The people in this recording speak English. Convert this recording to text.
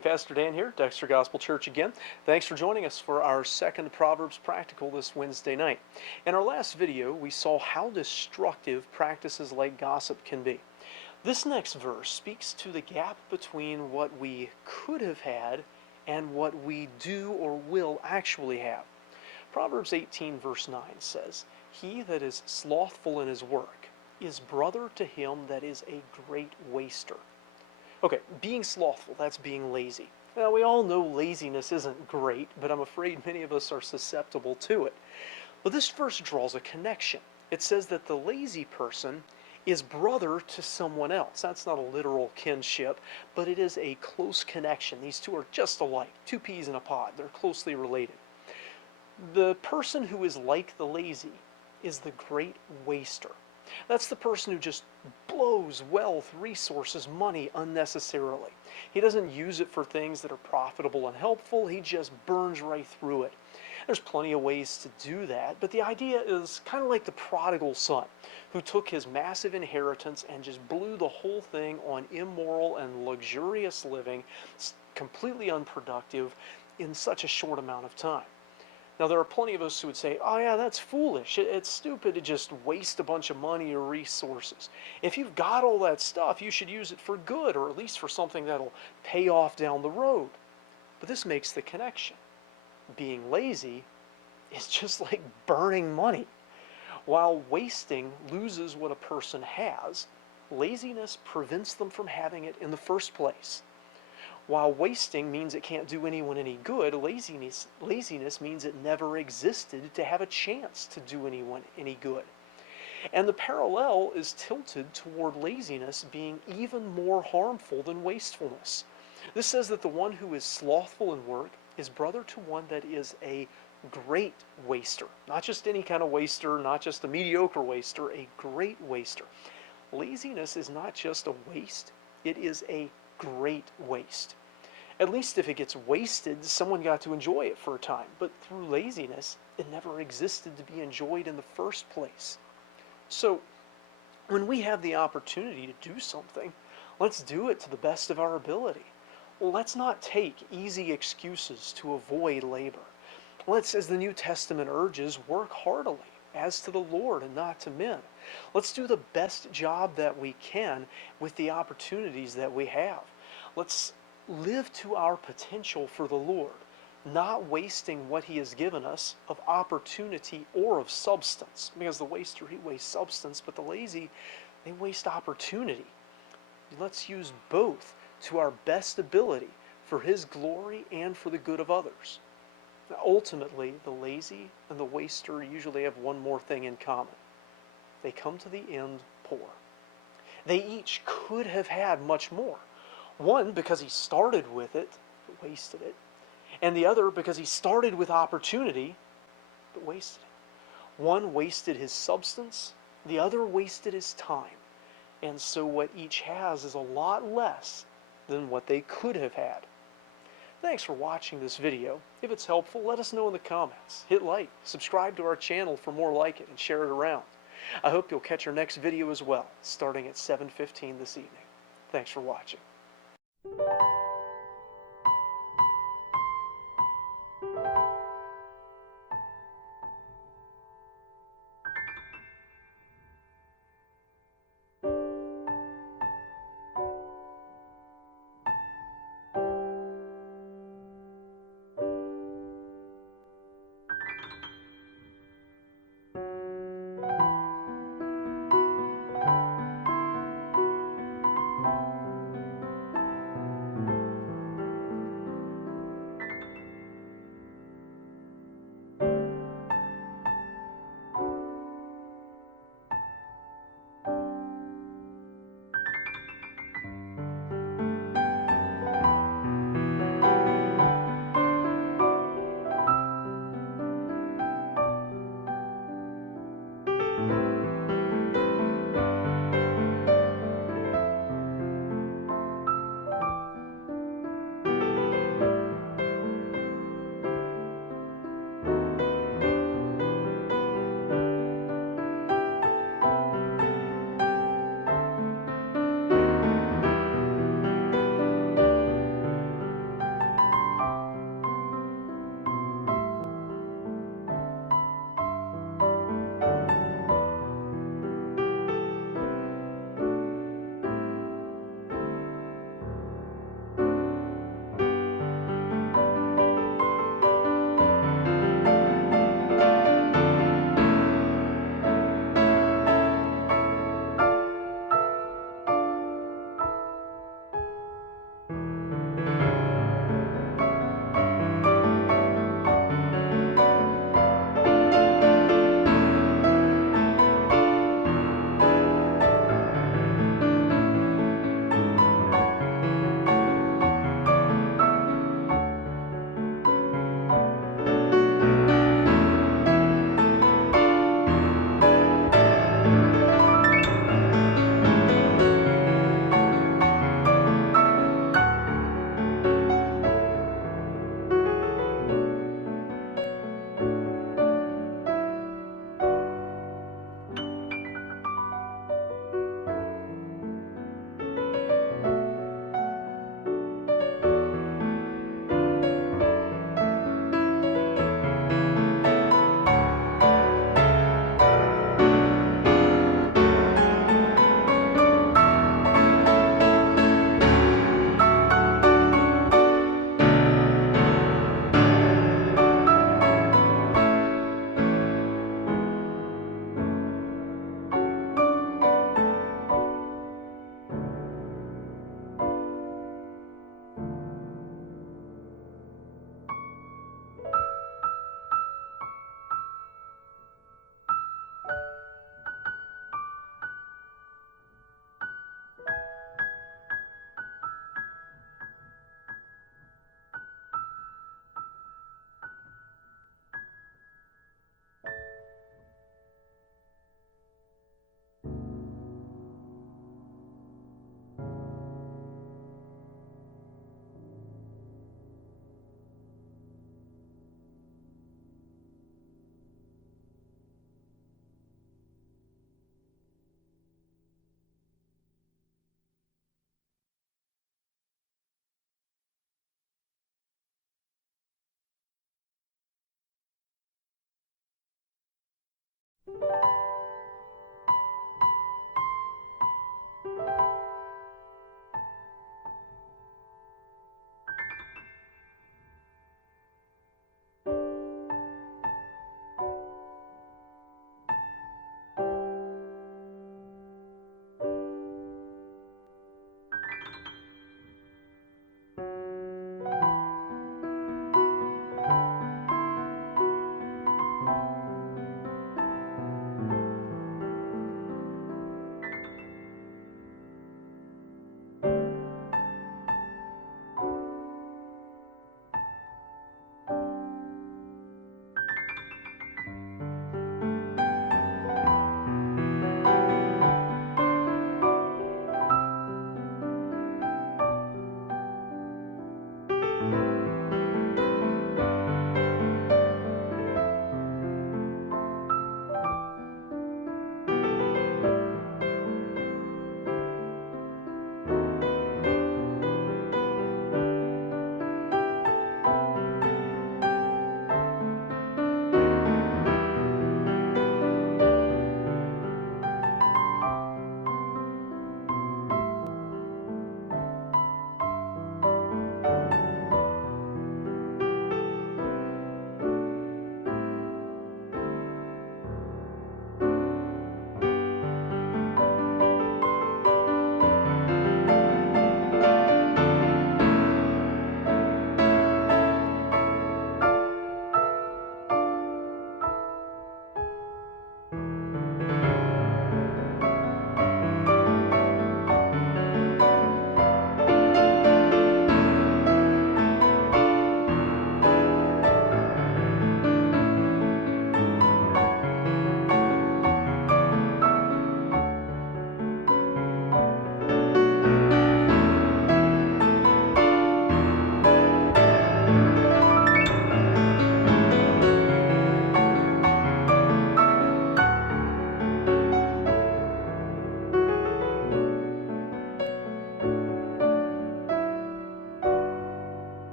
Pastor Dan here, Dexter Gospel Church again. Thanks for joining us for our second Proverbs practical this Wednesday night. In our last video, we saw how destructive practices like gossip can be. This next verse speaks to the gap between what we could have had and what we do or will actually have. Proverbs 18 verse 9 says, "He that is slothful in his work is brother to him that is a great waster." Okay, being slothful, that's being lazy. Now, we all know laziness isn't great, but I'm afraid many of us are susceptible to it. But this verse draws a connection. It says that the lazy person is brother to someone else. That's not a literal kinship, but it is a close connection. These two are just alike, two peas in a pod. They're closely related. The person who is like the lazy is the great waster. That's the person who just blows wealth, resources, money unnecessarily. He doesn't use it for things that are profitable and helpful. He just burns right through it. There's plenty of ways to do that, but the idea is kind of like the prodigal son who took his massive inheritance and just blew the whole thing on immoral and luxurious living, completely unproductive in such a short amount of time. Now, there are plenty of us who would say, oh yeah, that's foolish. It's stupid to just waste a bunch of money or resources. If you've got all that stuff, you should use it for good, or at least for something that'll pay off down the road. But this makes the connection. Being lazy is just like burning money. While wasting loses what a person has, laziness prevents them from having it in the first place. While wasting means it can't do anyone any good, laziness means it never existed to have a chance to do anyone any good. And the parallel is tilted toward laziness being even more harmful than wastefulness. This says that the one who is slothful in work is brother to one that is a great waster. Not just any kind of waster, not just a mediocre waster, a great waster. Laziness is not just a waste, it is a great waste. At least if it gets wasted, someone got to enjoy it for a time. But through laziness, it never existed to be enjoyed in the first place. So, when we have the opportunity to do something, let's do it to the best of our ability. Let's not take easy excuses to avoid labor. Let's, as the New Testament urges, work heartily, as to the Lord and not to men. Let's do the best job that we can with the opportunities that we have. Let's live to our potential for the Lord, not wasting what He has given us of opportunity or of substance. Because the waster, he wastes substance, but the lazy, they waste opportunity. Let's use both to our best ability for His glory and for the good of others. Now, ultimately, the lazy and the waster usually have one more thing in common. They come to the end poor. They each could have had much more. One, because he started with it, but wasted it. And the other, because he started with opportunity, but wasted it. One wasted his substance, the other wasted his time. And so what each has is a lot less than what they could have had. Thanks for watching this video. If it's helpful, let us know in the comments. Hit like, subscribe to our channel for more like it, and share it around. I hope you'll catch our next video as well, starting at 7:15 this evening. Thanks for watching.